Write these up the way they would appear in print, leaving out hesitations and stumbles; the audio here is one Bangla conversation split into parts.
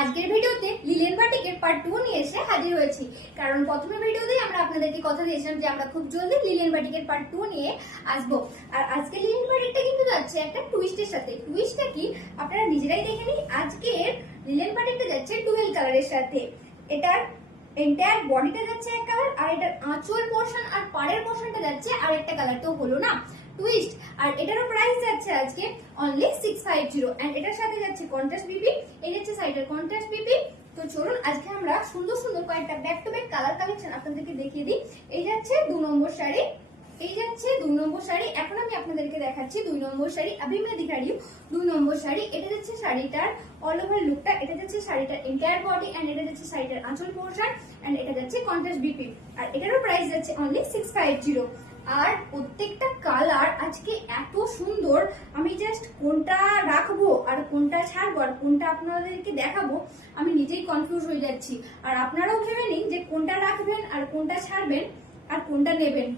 আজকের ভিডিওতে লিলেন বাটিকের পার্ট 2 নিয়ে এসে হাজির হয়েছি। কারণ প্রথমে ভিডিওতেই আমরা আপনাদেরকে কথা দিয়েছিলাম যে আমরা খুব জলদি লিলেন বাটিকের পার্ট 2 নিয়ে আসবো। আর আজকে লিলেন বাটিকটা কিন্তু যাচ্ছে একটা টুইস্টের সাথে। টুইস্টটা কি আপনারা নিজেরাই দেখে নিন। আজকের লিলেন বাটিকটা যাচ্ছে ডুয়েল কালারের সাথে। এটার এন্টায়ার বডিটা যাচ্ছে এক কালার, আর এটার আঁচল পোরশন আর পাড়ের পোরশনটা যাচ্ছে আর একটা কালার। তো হলো না টুইস্ট। আর এটারও প্রাইস যাচ্ছে আজকে অনলি 650 এন্ড এটার সাথে যাচ্ছে কন্ট্রাস্ট বিপি। এই যাচ্ছে সাইডের কন্ট্রাস্ট বিপি। তো চলুন আজকে আমরা সুন্দর সুন্দর কয়েকটা back to back colour collection আপনাদেরকে দেখিয়ে দিই। এই যাচ্ছে 2 নম্বর শাড়ি, এই যাচ্ছে 2 নম্বর শাড়ি। এখন আমি আপনাদেরকে দেখাচ্ছি 2 নম্বর শাড়ি। अभी मैं दिखा रही हूँ 2 নম্বর শাড়ি। এটা যাচ্ছে শাড়িটার অল ওভার লুকটা, এটা যাচ্ছে শাড়িটার এন্টায়ার বডি এন্ড এটা যাচ্ছে শাড়িটার আঁচল পোরশন এন্ড এটা যাচ্ছে কন্ট্রাস্ট বিপি। আর এটারও প্রাইস যাচ্ছে অনলি 650। আর প্রত্যেকটা কালার আজকে এত সুন্দর, আমি জাস্ট কোনটা রাখবো আর কোনটা ছাড়বো আর কোনটা আপনাদেরকে দেখাবো আমি নিজেই কনফিউজ হয়ে যাচ্ছি। আর আপনারাও ভেবে নিন যে কোনটা রাখবেন আর কোনটা ছাড়বেন আর কোনটা নেবেন।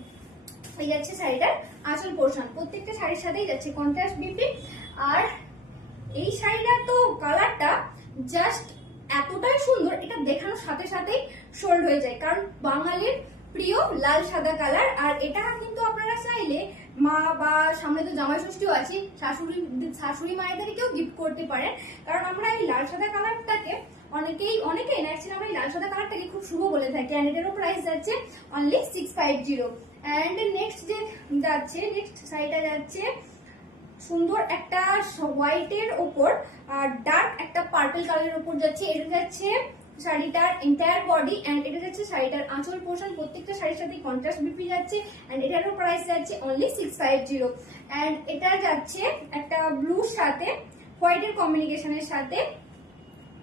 এই যাচ্ছে শাড়িটার আঁচল পোরশন, প্রত্যেকটা শাড়ির সাথেই যাচ্ছে কন্ট্রাস্ট বিপি। আর এই শাড়িটার তো কালারটা জাস্ট এতটাই সুন্দর, এটা দেখানোর সাথে সাথেই সোল্ড হয়ে যায়। কারণ বাঙালির প্রিয় লাল সাদা কালার। আর এটা কিন্তু আপনারা চাইলে মা বা সামনে তো জামাই ষষ্ঠীও আছে, শাশুড়ি মায়েদেরকেও গিফট করতে পারেন। কারণ আমরা এই লাল সাদা কালারটাকে অনেকেই ন্যাচারালি আমরা এই লাল সাদা কালারটাকে খুব শুভ বলে থাকি। এন্ড এটারও প্রাইস যাচ্ছে অনলি 650। এন্ড নেক্সট যে যাচ্ছে, নেক্সট শাড়িটা যাচ্ছে সুন্দর একটা হোয়াইটের উপর আর ডার্ক একটা পার্পল কালারের উপর যাচ্ছে। এটা যাচ্ছে শাড়িটার এন্টায়ার বডি এন্ড এটা যাচ্ছে শাড়িটার আঁচল পোরশন। প্রত্যেকটা শাড়ির সাথে কন্ট্রাস্ট বিপি যাচ্ছে এন্ড এটারও প্রাইস যাচ্ছে অনলি 650। এন্ড এটা যাচ্ছে একটা ব্লুর সাথে হোয়াইটের কম্বিনেশনের সাথে।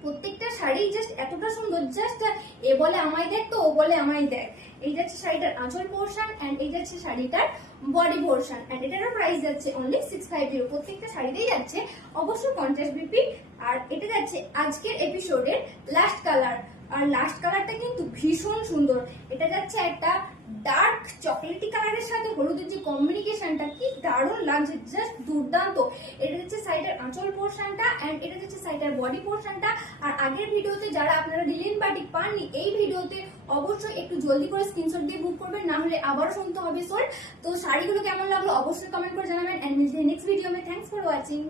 প্রত্যেকটা শাড়ি জাস্ট এতটা সুন্দর, জাস্ট এ বলে আমায় দেখ তো ও বলে আমায় দেখ। এই যাচ্ছে শাড়িটার আঁচল পোরশন এন্ড এই যাচ্ছে শাড়িটার বডি পোরশন এন্ড এটারও প্রাইস যাচ্ছে অনলি 650। প্রত্যেকটা শাড়িতেই যাচ্ছে অবশ্যই কন্ট্রাস্ট বিপি। আর এটা যাচ্ছে আজকের এপিসোডের লাস্ট কালার। আর লাস্ট কালারটা কিন্তু ভীষণ সুন্দর। এটা যাচ্ছে একটা ডার্ক চকলেটি কালারের সাথে হলুদের যে কম্বিনেশনটা কি দারুণ লাগছে, জাস্ট দুর্দান্ত। এটা যাচ্ছে সাইডের আঁচল পোরশনটা এন্ড এটা যাচ্ছে সাইডের বডি পোরশনটা। আর আগের ভিডিওতে যারা আপনারা লিলেন বাটিক পাননি, এই ভিডিওতে অবশ্যই একটু জলদি করে স্ক্রিনশট দিয়ে বুক করবেন, না হলে আবারও শুনতে হবে সোল্ড। তো শাড়িগুলো কেমন লাগলো অবশ্যই কমেন্ট করে জানাবেন। এন্ড নেক্সট ভিডিও মে থ্যাঙ্কস ফর ওয়াচিং।